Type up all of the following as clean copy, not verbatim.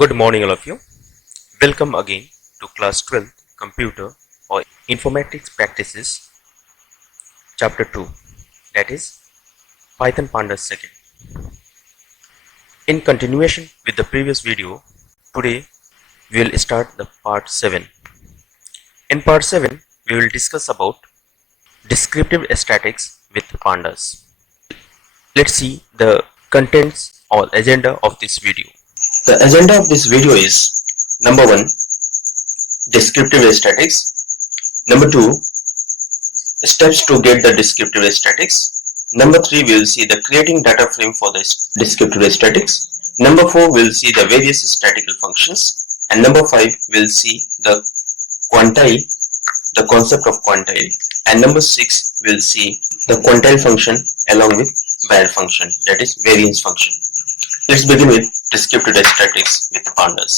Good morning, all of you. Welcome again to Class 12 Computer or Informatics Practices, Chapter 2, that is Python Panda 2nd. In continuation with the previous video, today we will start the Part 7. In Part 7, we will discuss about descriptive statics with pandas. Let's see the contents or agenda of this video. The agenda of this video is: number 1, descriptive statics; number 2, steps to get the descriptive statics; number 3, we will see the creating data frame for the descriptive statics; number 4, we will see the various statistical functions; and number 5, we will see the quantile, the concept of quantile; and number 6, we will see the quantile function along with var function, that is variance function. Let's begin with descriptive statistics with pandas.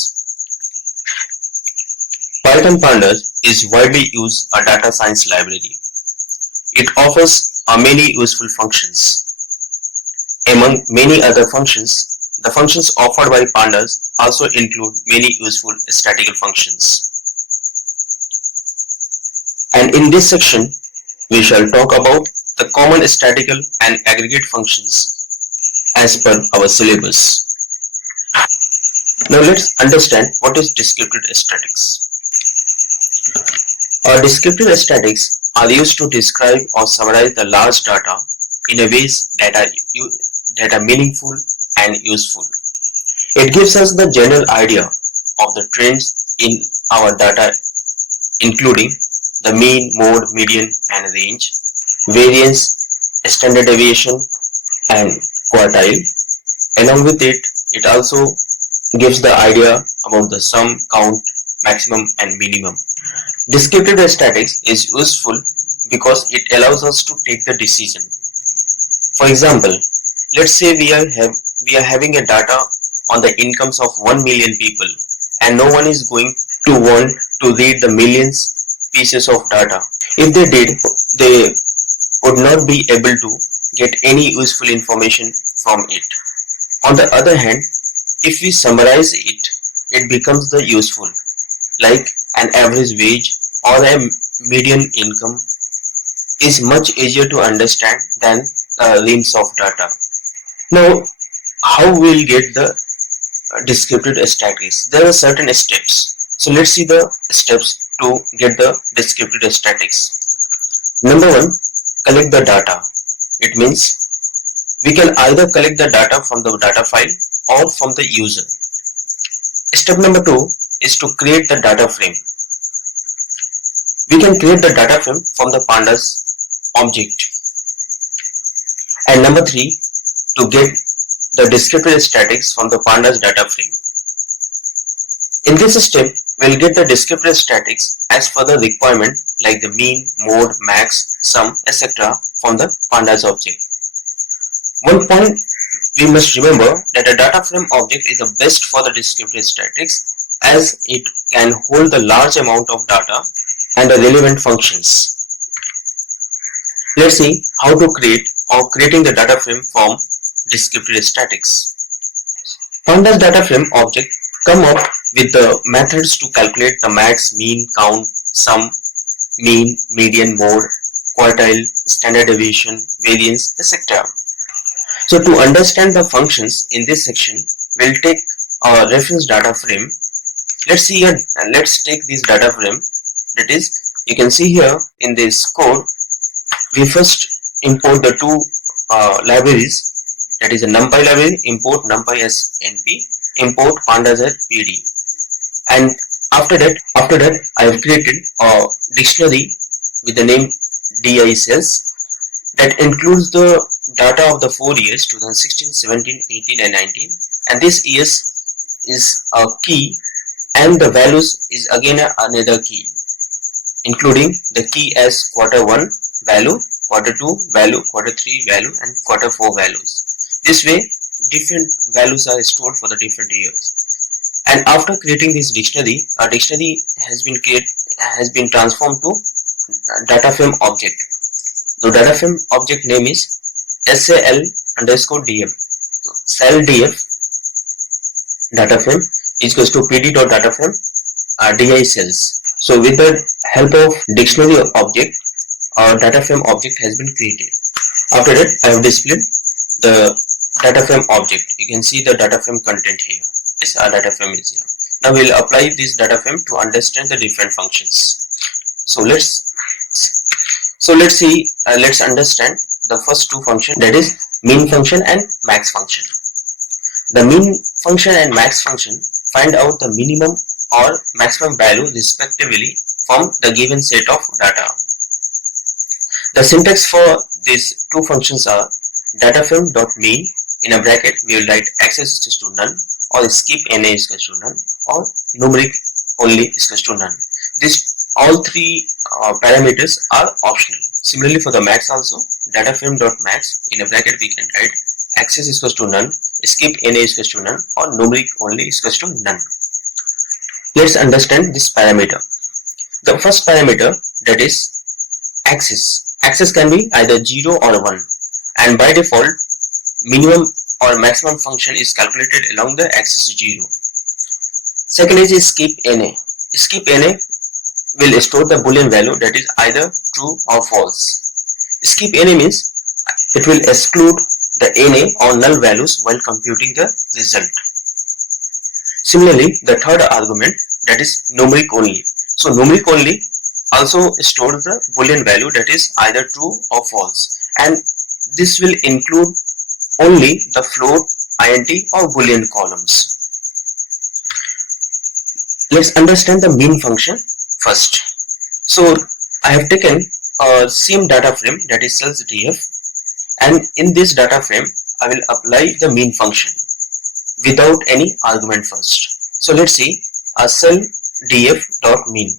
Python Pandas is widely used a data science library. It offers many useful functions. Among many other functions, the functions offered by pandas also include many useful statistical functions. And in this section, we shall talk about the common statistical and aggregate functions as per our syllabus. Now let's understand what is descriptive statistics. Descriptive statistics are used to describe or summarize the large data in a ways that are meaningful and useful. It gives us the general idea of the trends in our data, including the mean, mode, median, and range, variance, standard deviation, and quartile. Along with it, it also gives the idea about the sum, count, maximum, and minimum. Descriptive statistics is useful because it allows us to take the decision. For example, let's say we are having a data on the incomes of 1 million people, and no one is going to want to read the millions pieces of data. If they did, they would not be able to get any useful information from it. On the other hand, if we summarize it, it becomes the useful, like an average wage or a median income is much easier to understand than reams of data. Now, how we'll get the descriptive statistics? There are certain steps. So let's see the steps to get the descriptive statistics. Number 1, collect the data. It means we can either collect the data from the data file or from the user. Step number 2 is to create the data frame. We can create the data frame from the pandas object. And number 3, to get the descriptive statistics from the pandas data frame. In this step, we'll get the descriptive statistics as per the requirement, like the mean, mode, max, sum, etc. from the pandas object. One point we must remember that a data frame object is the best for the descriptive statistics, as it can hold the large amount of data and the relevant functions. Let's see how to creating the data frame from descriptive statistics. Pandas data frame object come up with the methods to calculate the max, mean, count, sum, mean, median, mode, quartile, standard deviation, variance, etc. So to understand the functions in this section, we'll take our reference data frame. Let's take this data frame. That is, you can see here in this code, we first import the two libraries. That is a NumPy library, import NumPy as NP, import pandas as PD. And after that, I have created a dictionary with the name DI cells that includes the data of the 4 years 2016, 17, 18, and 19. And this years is a key, and the values is again another key, including the key as Q1 value, Q2 value, Q3 value, and Q4 values. This way, different values are stored for the different years. And after creating this dictionary, our dictionary has been transformed to data frame object. The data frame object name is sal_df. So sal_df data frame is equals to pd.dataframe di cells. So with the help of dictionary object, our DataFrame object has been created. After that, I have displayed the DataFrame object. You can see the DataFrame content here. This our DataFrame is here. Now we will apply this DataFrame to understand the different functions. So let's see. Let's understand the first two functions, that is mean function and max function. The mean function and max function find out the minimum or maximum value respectively from the given set of data. The syntax for these two functions are dataframe.mean, in a bracket we will write access is equal to none, or skip na is equal to none, or numeric only is equal to none. These all three parameters are optional. Similarly for the max also, dataframe.max, in a bracket we can write access is equal to none, skip na is equal to none, or numeric only is equal to none. Let's understand this parameter. The first parameter, that is access. Access can be either 0 or 1, and by default minimum or maximum function is calculated along the axis 0. Second is skip na. Skip na will store the boolean value, that is either true or false. Skip na means it will exclude the na or null values while computing the result. Similarly, the third argument, that is numeric only. So numeric only also stores the boolean value, that is either true or false, and this will include only the float, int or boolean columns. Let's understand the mean function first. So I have taken a same data frame, that is cells df, and in this data frame I will apply the mean function without any argument first. So let's see a cell df.mean.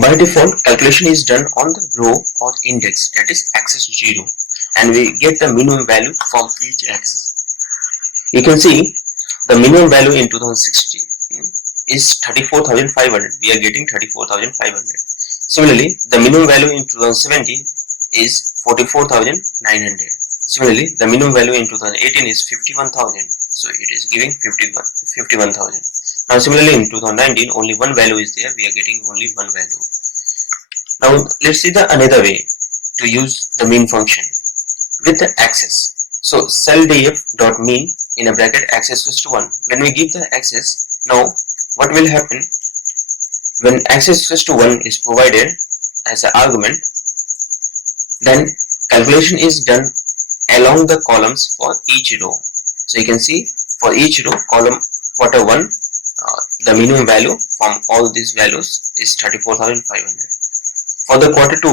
By default, calculation is done on the row or index, that is axis 0, and we get the minimum value from each axis. You can see the minimum value in 2016 is 34,500. We are getting 34,500. Similarly, the minimum value in 2017 is 44,900. Similarly, the minimum value in 2018 is 51,000. So it is giving 51,000. Now similarly in 2019 only one value is there, we are getting only one value. Now let's see the another way to use the mean function with the access. So cell df.mean, in a bracket access equals to 1. When we give the access, now what will happen when access equals to 1 is provided as an argument, then calculation is done along the columns for each row. So you can see for each row, column quarter 1, the minimum value from all these values is 34,500. For the quarter 2,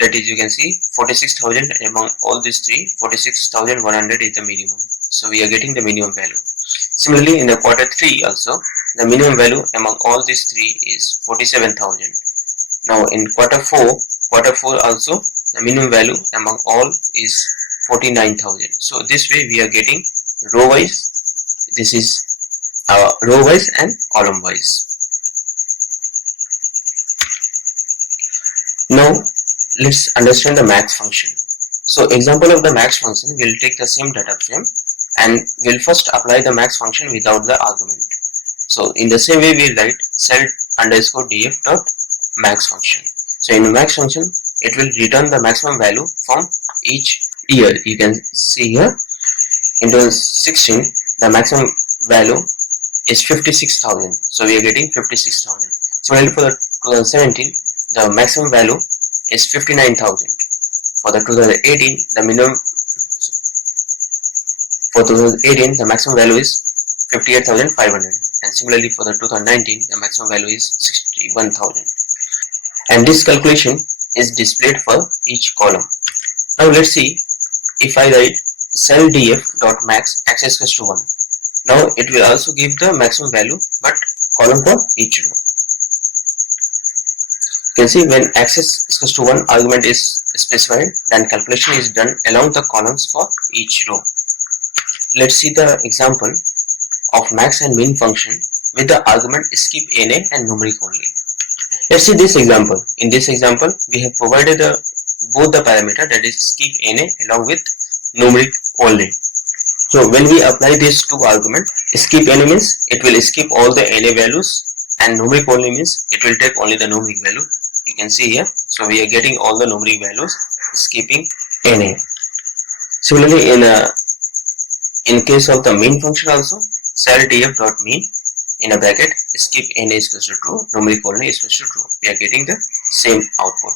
that is, you can see 46,000 among all these three, 46,100 is the minimum. So we are getting the minimum value. Similarly, in the quarter 3 also, the minimum value among all these three is 47,000. Now in quarter 4 also, the minimum value among all is 49,000. So this way we are getting row wise. This is row wise and column wise. Now let's understand the max function. So example of the max function, we will take the same data frame and we will first apply the max function without the argument. So in the same way we write cell underscore df dot max function. So in the max function it will return the maximum value from each year. You can see here in 2016 the maximum value is 56,000. So we are getting 56,000. Similarly for the 2017 the maximum value is 59,000. For the 2018 the minimum, for 2018 the maximum value is 58,500, and similarly for the 2019 the maximum value is 61,000. And this calculation is displayed for each column. Now let's see, if I write cell df dot max access equals to 1. Now it will also give the maximum value but column for each row. You can see when access is equals to 1 argument is specified, then calculation is done along the columns for each row. Let's see the example of max and min function with the argument skip na and numeric only. Let's see this example. In this example we have provided both the parameter, that is skip na along with numeric only. So when we apply these two arguments, Skip any means it will skip all the NA values, and numeric only means it will take only the numeric value. You can see here. So we are getting all the numeric values, skipping NA. Similarly, in case of the main function also, cell df dot mean in a bracket skip NA is equals to true, numeric only is equals to true. We are getting the same output.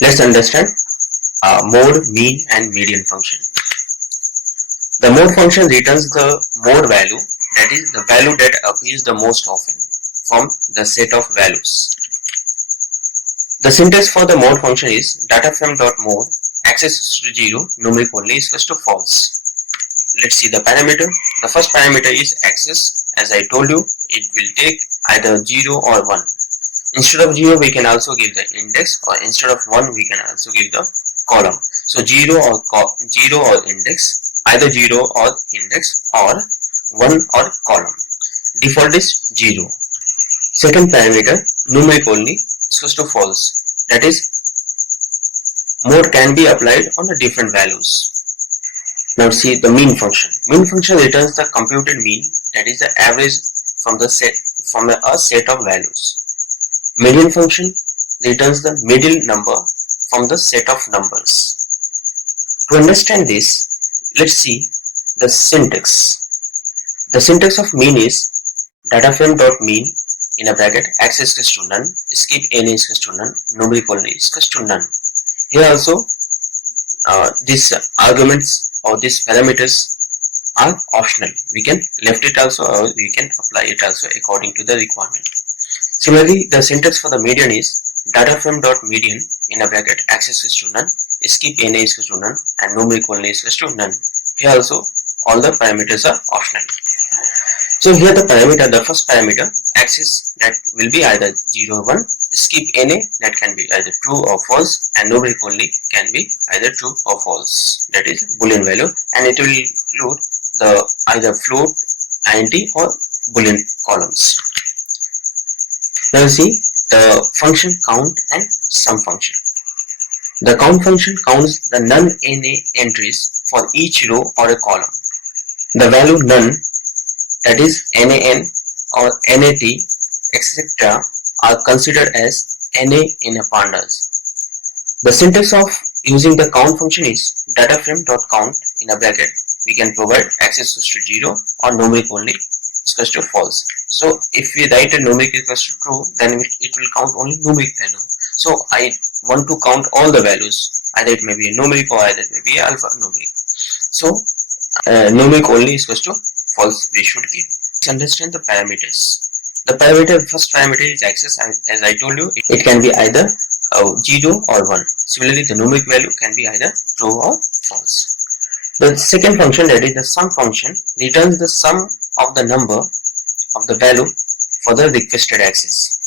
Let's understand mode, mean, and median function. The mode function returns the mode value, that is the value that appears the most often from the set of values. The syntax for the mode function is DataFrame.mode access to 0, numeric only is equals to false. Let's see the parameter. The first parameter is access. As I told you, it will take either 0 or 1. Instead of 0, we can also give the index, or instead of 1, we can also give the column. So 0 or index, either 0 or index, or 1 or column. Default is 0. Second parameter, numeric only, is equals to false. That is, mode can be applied on the different values. Now see the mean function. Mean function returns the computed mean, that is the average from a set of values. Median function returns the middle number from the set of numbers. To understand this, let's see the syntax. The syntax of mean is DataFrame.mean in a bracket access is to none, skip NA is to none, numeric only is to none. Here also these arguments or these parameters are optional. We can left it also, or we can apply it also according to the requirement. Similarly, the syntax for the median is DataFrame.median in a bracket access is to none, skip NA is to none, and numeric only is to none. Here also all the parameters are optional. So here the parameter, the first parameter, access, that will be either 0 or 1, skip NA, that can be either true or false, and numeric only can be either true or false, that is boolean value, and it will include the either float, int, or boolean columns. Now see the function count and sum function. The count function counts the non-NA entries for each row or a column. The value none, that is NaN or NAT, etc., are considered as NA in a pandas. The syntax of using the count function is DataFrame.count in a bracket. We can provide access to 0 or numeric only is equals to false. So if we write a numeric equals to true, then it will count only numeric value. So I want to count all the values, either it may be a numeric or either it may be alphanumeric. So numeric only is equals to false we should give. Let's understand the parameters. The first parameter is access. As I told you, it can be either 0 or 1. Similarly, the numeric value can be either true or false. The second function, that is the sum function, returns the sum of the number of the value for the requested access.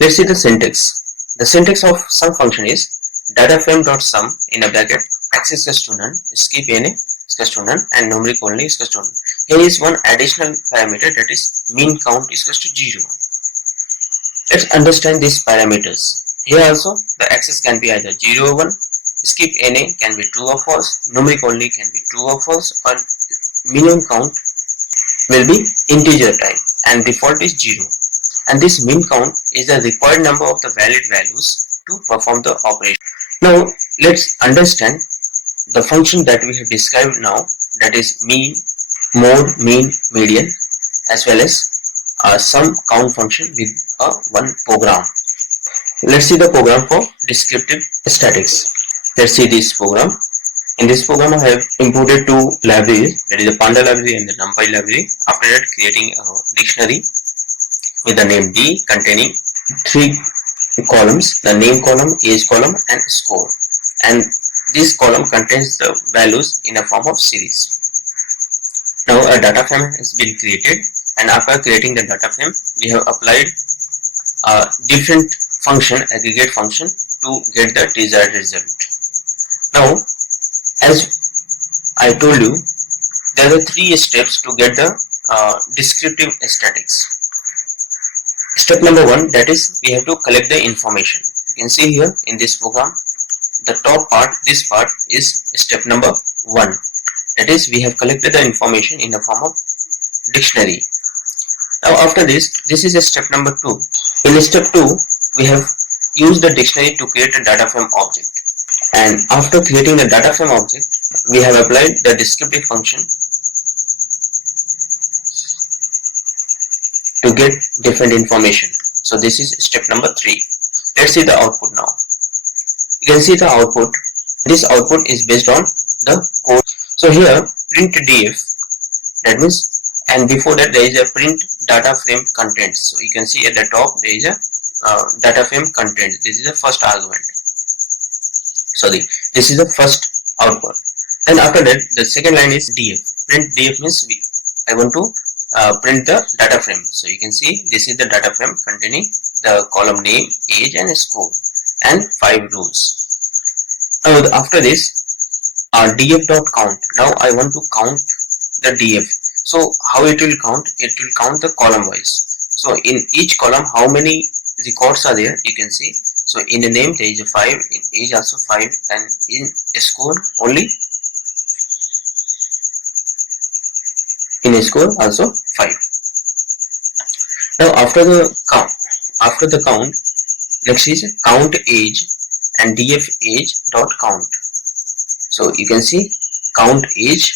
Let's see the syntax. The syntax of sum function is DataFrame.sum in a bracket access is to none, skip NA is to none, and numeric only is to none. Here is one additional parameter, that is mean count is to 0. Let's understand these parameters. Here also the access can be either 0 or 1, skip NA can be true or false, numeric only can be true or false, or minimum count will be integer type and default is 0. And this mean count is the required number of the valid values to perform the operation. Now let's understand the function that we have described now, that is mean, mode, mean, median, as well as sum count function with one program. Let's see the program for descriptive statics. Let's see this program. In this program I have imported two libraries, that is the Panda library and the NumPy library. After that, creating a dictionary with the name D containing 3 columns, the name column, age column, and score. And this column contains the values in a form of series. Now a data frame has been created, and after creating the data frame, we have applied a different function, aggregate function, to get the desired result. Now, as I told you, there are 3 steps to get the descriptive statics. Step number 1, that is we have to collect the information. You can see here in this program, the top part, this part is step number 1. That is, we have collected the information in the form of dictionary. Now after this is a step number 2. In step 2, we have used the dictionary to create a data frame object. And after creating the data frame object, we have applied the descriptive function to get different information. So this is step number 3. Let's see the output now. You can see the output. This output is based on the code. So here print df, that means, and before that there is a print data frame contents. So you can see at the top there is a data frame content. This is the first argument. Sorry, this is the first output. Then after that the second line is df. Print df means I want to print the data frame. So you can see this is the data frame containing the column name, age and score and 5 rows. Now after this df.count. Now I want to count the df. So how it will count? It will count the column wise. So in each column how many records are there, you can see. So in the name there is a 5, in age also 5, and in score only, in score also 5. Now after the count, next is count age and df age dot count. So you can see count age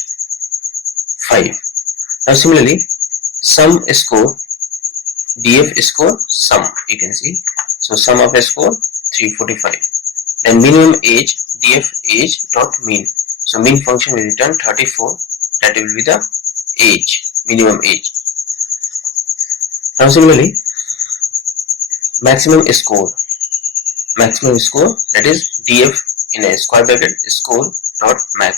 5. Now similarly sum score, df score sum, you can see. So sum of score 345. Then minimum age, df age dot mean. So mean function will return 34. That will be the age, minimum age. Now similarly maximum score, that is df in a square bracket score dot max.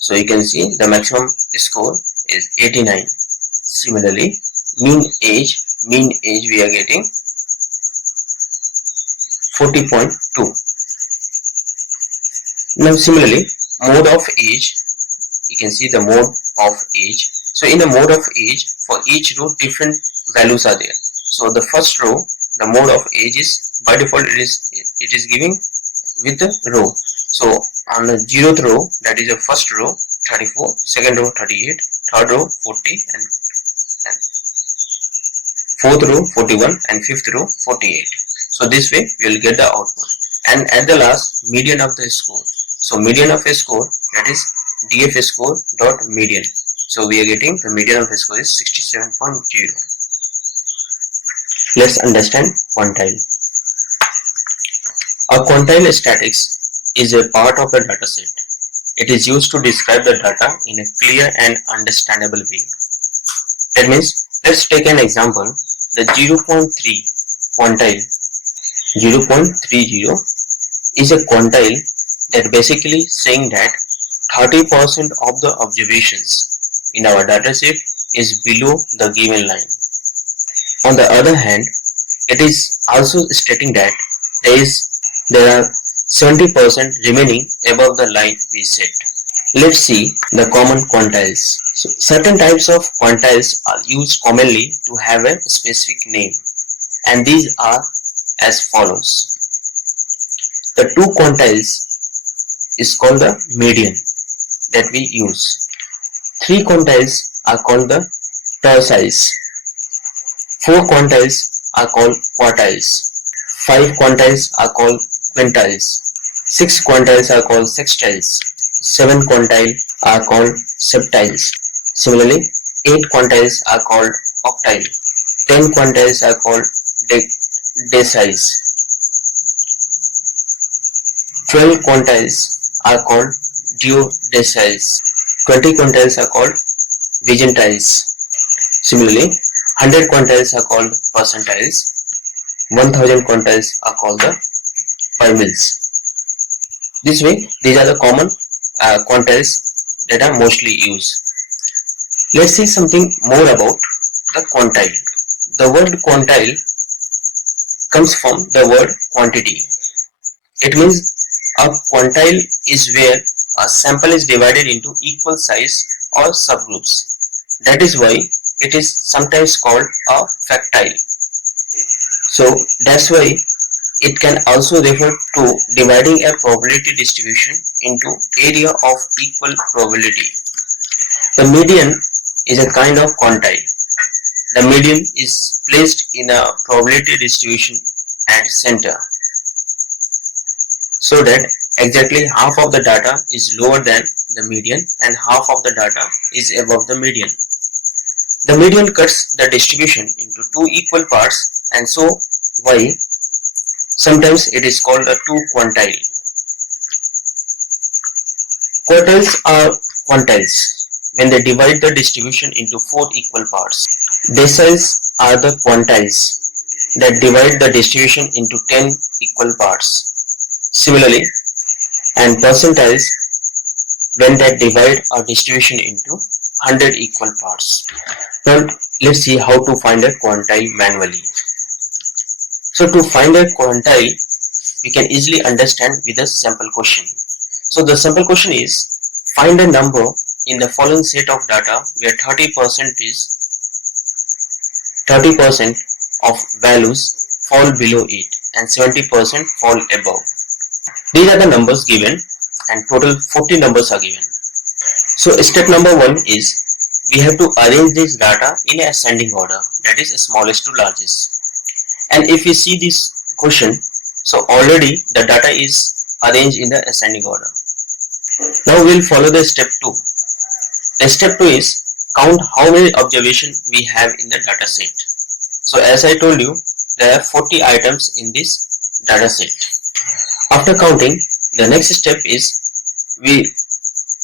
So you can see the maximum score is 89. Similarly mean age we are getting 40.2. Now similarly mode of age, you can see the mode of age. So in the mode of age, for each row different values are there. So the first row, the mode of age is by default it is giving with the row. So on the 0th row, that is the first row 34, second row 38, third row 40, and fourth row 41, and fifth row 48. So this way we will get the output. And at the last, median of the score. So median of a score, that is df score dot median. So we are getting the median of a score is 67.0. Let's understand quantile. A quantile statics is a part of a dataset. It is used to describe the data in a clear and understandable way. That means, let's take an example. The 0.3 quantile, 0.30 is a quantile that basically saying that 30% of the observations in our dataset is below the given line. On the other hand, it is also stating that there are 70% remaining above the line we set. Let's see the common quantiles. So, certain types of quantiles are used commonly to have a specific name, and these are as follows. The 2 quantiles is called the median that we use. 3 quantiles are called the terciles. 4 quantiles are called quartiles. 5 quantiles are called quintiles. 6 quantiles are called sextiles. 7 quantiles are called septiles. Similarly, 8 quantiles are called octile. 10 quantiles are called deciles. 12 quantiles are called duodeciles. 20 quantiles are called vigentiles. Similarly, 100 quantiles are called percentiles. 1000 quantiles are called the permiles. This way, these are the common quantiles that are mostly used. Let's see something more about the quantile. The word quantile comes from the word quantity. It means a quantile is where a sample is divided into equal size or subgroups. That is why it is sometimes called a factile. So that's why it can also refer to dividing a probability distribution into area of equal probability. The median is a kind of quantile. The median is placed in a probability distribution at center so that exactly half of the data is lower than the median and half of the data is above the median. The median cuts the distribution into two equal parts, and so why sometimes it is called a two quantile. Quartiles are quantiles when they divide the distribution into four equal parts. Deciles are the quantiles that divide the distribution into 10 equal parts. Similarly, and percentiles when that divide a distribution into 100 equal parts. Now let's see how to find a quantile manually. So to find a quantile, we can easily understand with a sample question. So the sample question is, find a number in the following set of data where 30% of values fall below it and 70% fall above. These are the numbers given and total 40 numbers are given. So step number 1 is we have to arrange this data in a ascending order, that is smallest to largest. And if we see this question, so already the data is arranged in the ascending order. Now we will follow the step 2. The step 2 is count how many observations we have in the data set. So as I told you, there are 40 items in this data set. After counting, the next step is we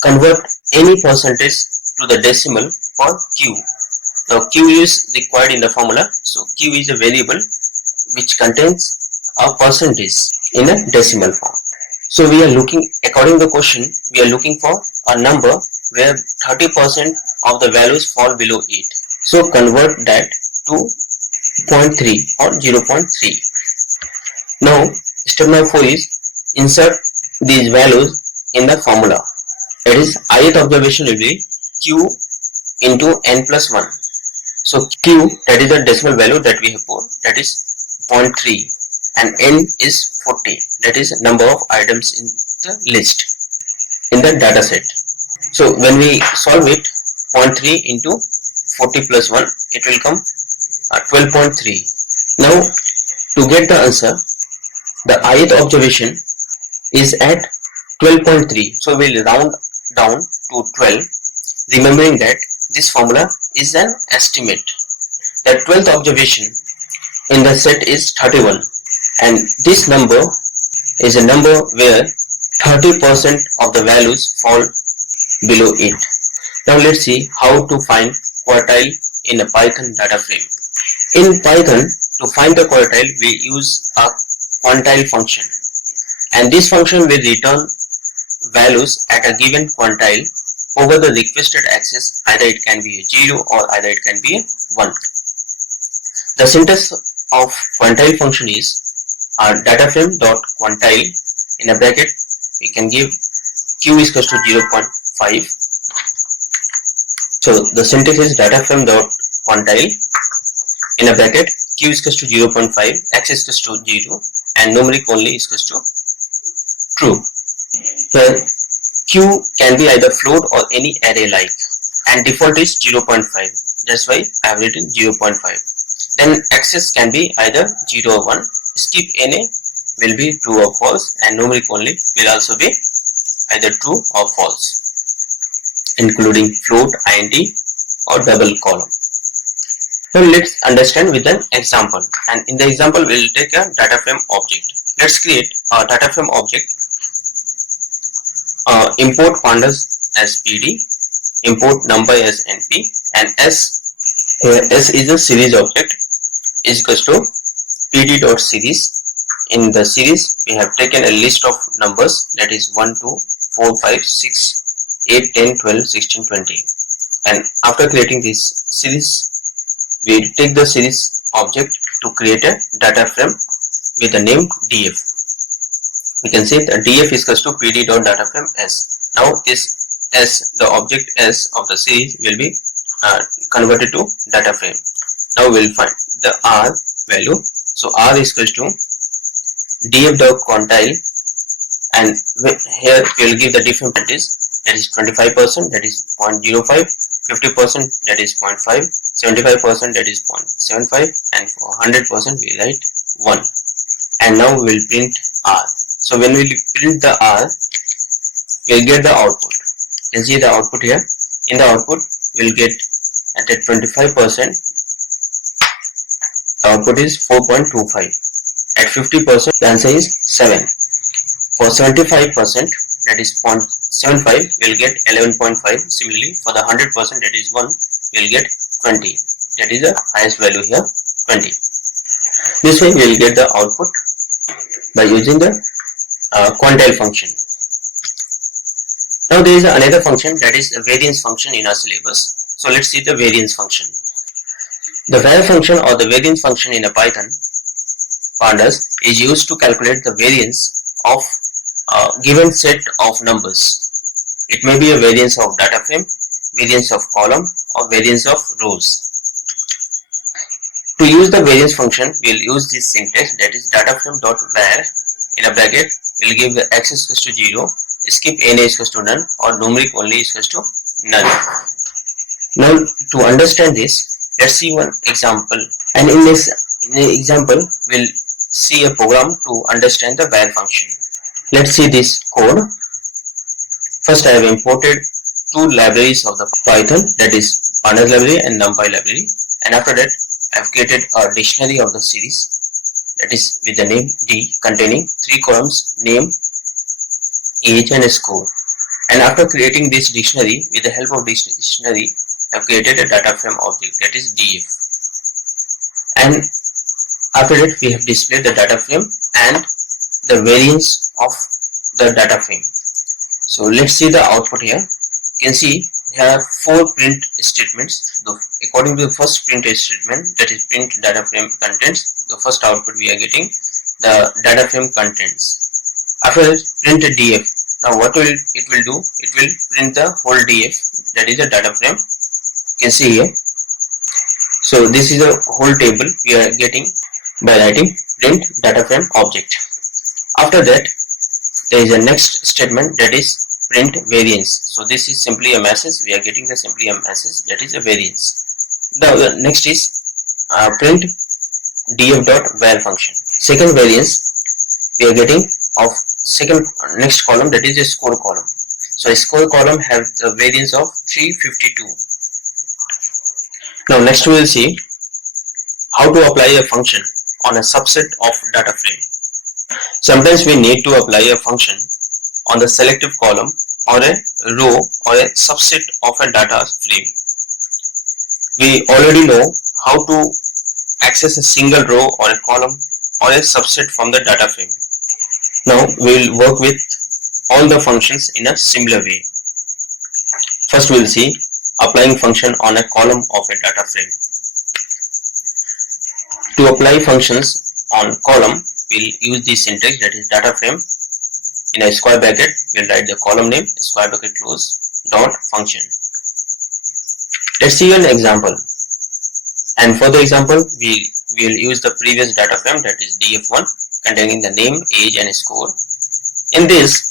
convert any percentage to the decimal for Q. Now Q is required in the formula, so Q is a variable which contains a percentage in a decimal form. So we are looking, according to the question, we are looking for a number where 30% of the values fall below it. So convert that to 0.3 or 0.3. Now step number 4 is insert these values in the formula. That is, ith observation will be Q into n plus 1. So Q, that is the decimal value that we have put, that is 0.3, and n is 40, that is number of items in the list in the data set. So when we solve it, 0.3 into 40 plus 1, it will come 12.3. Now to get the answer, the ith observation is at 12.3, so we will round down to 12, remembering that this formula is an estimate. The 12th observation in the set is 31, and this number is a number where 30% of the values fall below it. Now let's see how to find quartile in a Python data frame. In Python, to find the quartile, we use a quantile function, and this function will return values at a given quantile over the requested axis. Either it can be a 0 or either it can be a 1. The syntax of quantile function is DataFrame.Quantile, in a bracket we can give Q is equal to 0.5. So the syntax is DataFrame.Quantile, in a bracket Q is equal to 0.5, X is equal to 0, and numeric only is equal to true. Here Q can be either float or any array like, and default is 0.5, that's why I have written 0.5. Then access can be either 0 or 1, skip NA will be true or false, and numeric only will also be either true or false, including float, int or double column. Now let's understand with an example, and in the example we will take a data frame object. Let's create a data frame object. Import pandas as pd, import numpy as np, and s, here s is a series object, is equals to pd.series. In the series we have taken a list of numbers, that is 1, 2, 4, 5, 6, 8, 10, 12, 16, 20, and after creating this series we take the series object to create a data frame with the name df. We can say that df is equal to pd.dataframe s. Now this s, the object s of the series, will be converted to data frame. Now we will find the r value. So r is equal to df.Quantile, and here we will give the different properties, that is 25%, that is 0.05, 50% that is 0.5, 75% that is 0.75, and for 100% we write 1. And now we will print R. So when we print the R, we will get the output. You can see the output here. In the output, we will get at a 25%, the output is 4.25. At 50%, the answer is 7. For 75%, that is 0.75, we will get 11.5. Similarly, for the 100%, that is 1, we will get 20. That is the highest value here, 20. This way, we will get the output by using the quantile function. Now, there is another function, that is a variance function in our syllabus. So, let's see the variance function. The var function or the variance function in a Python pandas is used to calculate the variance of a given set of numbers. It may be a variance of data frame, variance of column, or variance of rows. To use the variance function, we will use this syntax, that is dataframe.var in a bracket. We will give the x is equals to 0, skip n is equals to none, or numeric only is equals to none. Now, to understand this, let's see one example. And in this example, we'll see a program to understand the var function. Let's see this code. First, I have imported two libraries of the Python, that is Pandas library and NumPy library. And after that, I have created a dictionary of the series, that is with the name D, containing 3 columns: name, age, and score. And after creating this dictionary, with the help of this dictionary, I have created a data frame object, that is DF. And after that, we have displayed the data frame and the variance of the data frame. So let's see the output here. You can see there are 4 print statements. According to the first print statement, that is print data frame contents, the first output we are getting the data frame contents. After that, print df. Now what will it will do? It will print the whole df, that is the data frame. You can see here. So this is the whole table we are getting by writing print data frame object. After that, there is a next statement, that is print variance. So this is simply a message. We are getting the simply a message, that is a variance. The next is print df.var function. Second variance we are getting of next column, that is a score column. So a score column has a variance of 352. Now next we will see how to apply a function on a subset of data frame. Sometimes we need to apply a function on the selective column or a row or a subset of a data frame. We already know how to access a single row or a column or a subset from the data frame. Now we will work with all the functions in a similar way. First we will see applying function on a column of a data frame. To apply functions on column, we will use the syntax, that is data frame. In a square bracket, we will write the column name, square bracket close, dot function. Let's see an example. And for the example, we will use the previous data frame, that is df1, containing the name, age, and score. In this,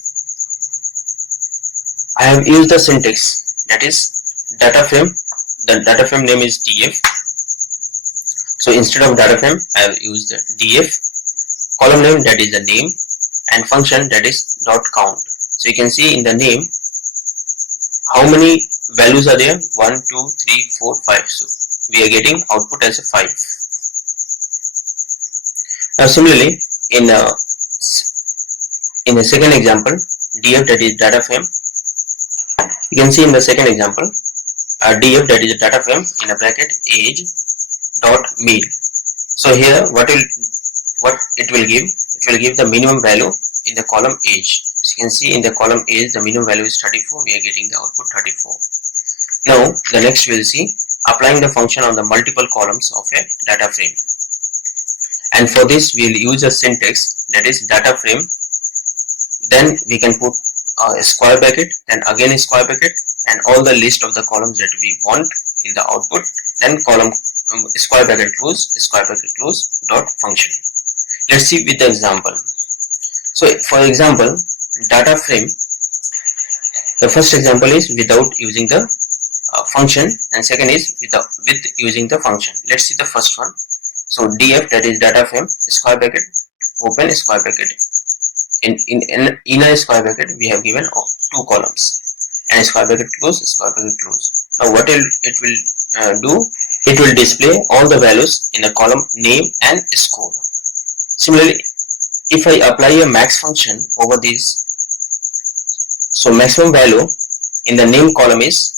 I have used the syntax, that is data frame. The data frame name is df. So instead of data frame, I have used the df, column name, that is the name, and function, that is dot count. So you can see in the name how many values are there: 1, 2, 3, 4, 5. So we are getting output as a 5. Now similarly, in a second example, df, that is data frame. You can see in the second example, df, that is a data frame, in a bracket age dot mean. So here what it will give? It will give the minimum value in the column age. So you can see in the column age the minimum value is 34. We are getting the output 34. Now the next we will see applying the function on the multiple columns of a data frame. And for this we will use a syntax, that is data frame. Then we can put a square bracket, then again a square bracket, and all the list of the columns that we want in the output. Then column square bracket close, dot function. Let's see with the example. So for example, data frame The first example is without using the function, and second is with using the function. Let's see the first one. So df, that is data frame, square bracket open square bracket, in a square bracket we have given two columns, and square bracket close, square bracket close. Now what it will do, it will display all the values in a column name and score. Similarly, if I apply a max function over this, so maximum value in the name column is,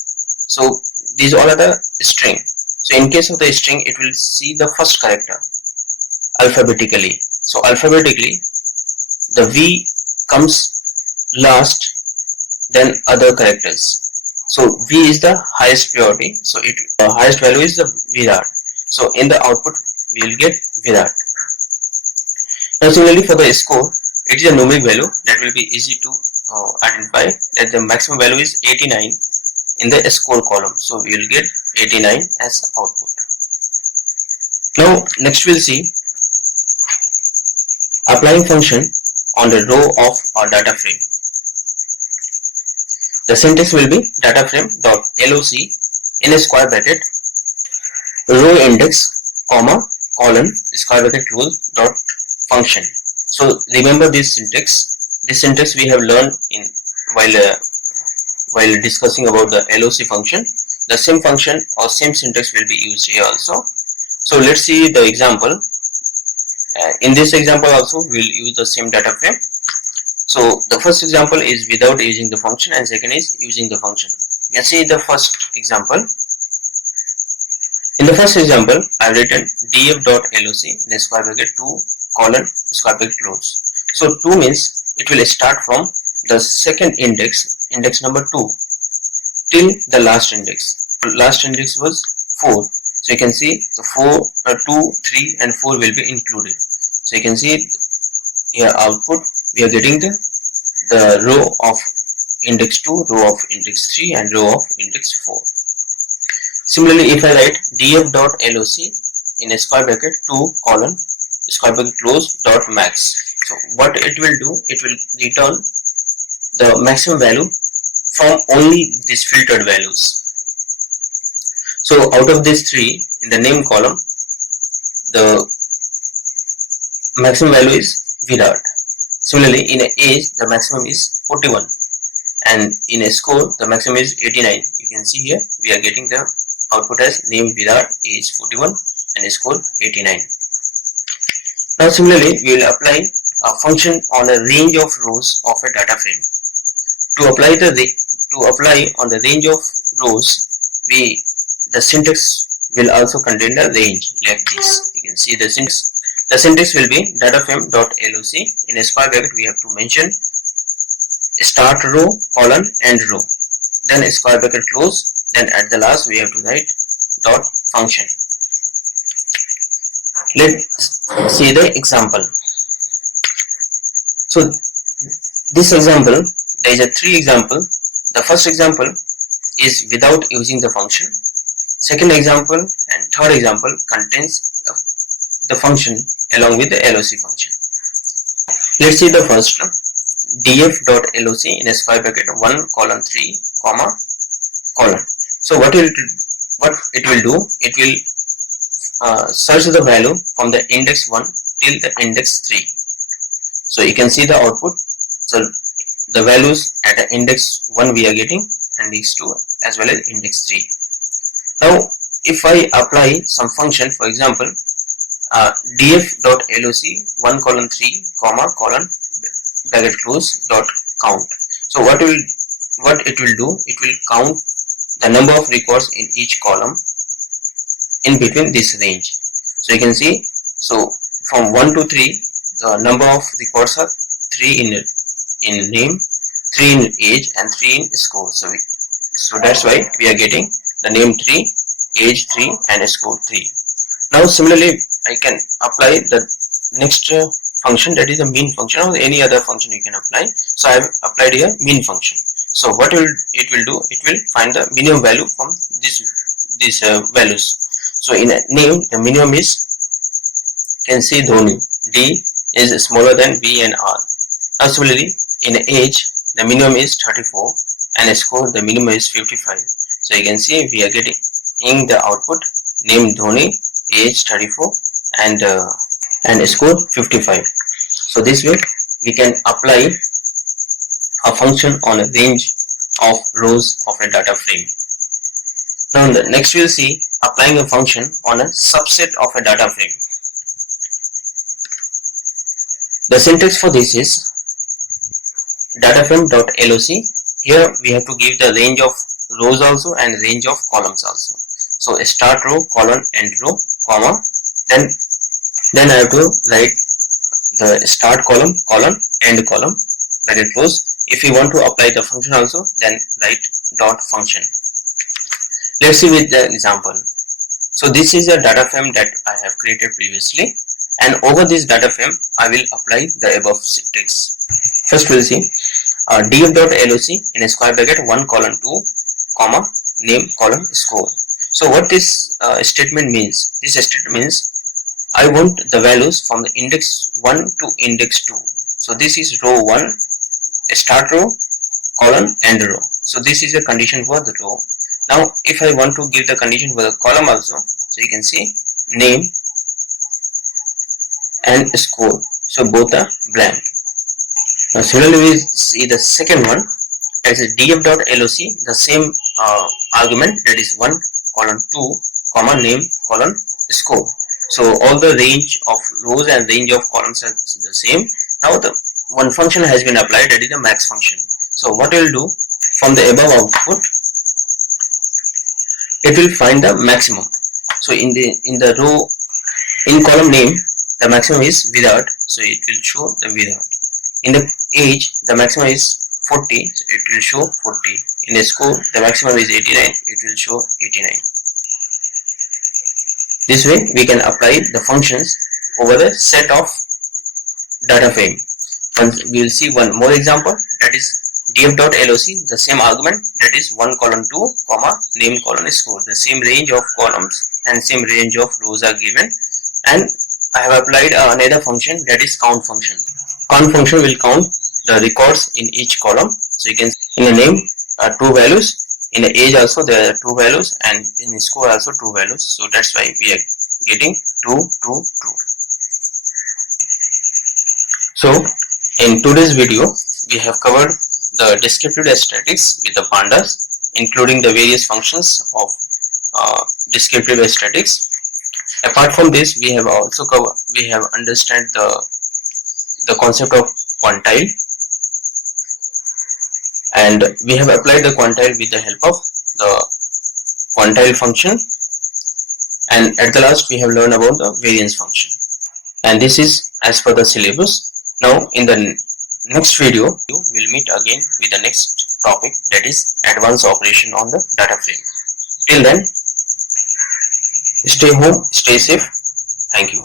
so these all are the string. So in case of the string, it will see the first character alphabetically. So alphabetically, the V comes last, then other characters. So V is the highest priority. So the highest value is the Virat. So in the output, we will get Virat. Now similarly for the score, it is a numeric value that will be easy to identify, that the maximum value is 89 in the score column. So we will get 89 as output. Now next we'll see applying function on the row of our data frame. The syntax will be dataframe.loc in a square bracket row index comma colon square bracket close dot function. So remember this syntax. This syntax we have learned in while discussing about the LOC function. The same function or same syntax will be used here also. So let's see the example. In this example also we will use the same data frame. So the first example is without using the function, and second is using the function. You can see the first example. In the first example, I have written df.loc in a square bracket 2 colon square bracket close. So 2 means it will start from the second index, index number 2, till the last index. Last index was 4. So you can see the 2, 3 and 4 will be included. So you can see here output, we are getting the row of index 2, row of index 3 and row of index 4. Similarly, if I write df.loc in a square bracket 2 colon square bracket close dot max. So what it will do, it will return the maximum value from only these filtered values. So out of these 3 in the name column, the maximum value is Virat. Similarly, in a age, the maximum is 41, and in a score, the maximum is 89. You can see here we are getting the output as name Virat, age 41, and a score 89. Now similarly, we will apply a function on a range of rows of a data frame. To apply on the range of rows, the syntax will also contain the range like this. You can see the syntax. The syntax will be dataframe.loc in a square bracket. We have to mention start row colon end row, then a square bracket close, then at the last we have to write dot function. Let's see the example. So this example, there is a 3 example. The first example is without using the function. Second example and third example contains the function along with the LOC function. Let's see the first df.loc in a square bracket 1 colon 3 comma colon. So what it will do, it will search the value from the index 1 till the index 3. So you can see the output. So the values at the index 1 we are getting, index 2 as well as index 3. Now if I apply some function, for example df.loc 1 colon 3 comma colon bracket close dot count. So what it will do, it will count the number of records in each column in between this range. So you can see, so from 1 to 3 the number of records are 3 in name, 3 in age and 3 in score. So that's why we are getting the name 3, age 3 and score 3. Now similarly I can apply the next function, that is a mean function, or any other function you can apply. So I have applied here mean function. So what it will do, it will find the minimum value from these values. So in a name, the minimum is, you can see Dhoni, D is smaller than B and R. Now similarly in age, the minimum is 34 and score, the minimum is 55. So you can see we are getting in the output name Dhoni, age 34, and score 55. So this way we can apply a function on a range of rows of a data frame. Now next we'll see applying a function on a subset of a data frame. The syntax for this is dataframe.loc. Here we have to give the range of rows also and range of columns also. So start row, colon, end row, comma, then I have to write the start column, colon, end column, bracket close. If you want to apply the function also, then write dot function. Let's see with the example. So this is a data frame that I have created previously, and over this data frame I will apply the above syntax. First we'll see df.loc in a square bracket 1 colon 2 comma name colon score. So what this statement means? This statement means I want the values from the index 1 to index 2. So this is row 1, start row, colon, end row. So this is the condition for the row. Now if I want to give the condition for the column also, so you can see name and score. So both are blank. Now similarly we see the second one as a df.loc, the same argument, that is 1 colon 2 comma name colon score. So all the range of rows and range of columns are the same. Now the one function has been applied, that is the max function. So what we will do, from the above output it will find the maximum. So in the row, in column name, the maximum is without, so it will show the without. In the age, the maximum is 40, so it will show 40. In the score, the maximum is 89, it will show 89. This way we can apply the functions over the set of data frame. We will see one more example, that is df.loc, the same argument, that is 1 colon 2 comma name colon score. The same range of columns and same range of rows are given, and I have applied another function, that is count function. Count function will count the records in each column. So you can see in the name 2 values, in the age also there are 2 values, and in the score also 2 values. So that's why we are getting 2, 2, 2. So in today's video we have covered the descriptive statistics with the pandas, including the various functions of descriptive statistics. Apart from this, we have also understand the concept of quantile, and we have applied the quantile with the help of the quantile function, and at the last we have learned about the variance function. And this is as per the syllabus. Now in the next video we will meet again with the next topic, that is advanced operation on the data frame. Till then, stay home, stay safe. Thank you.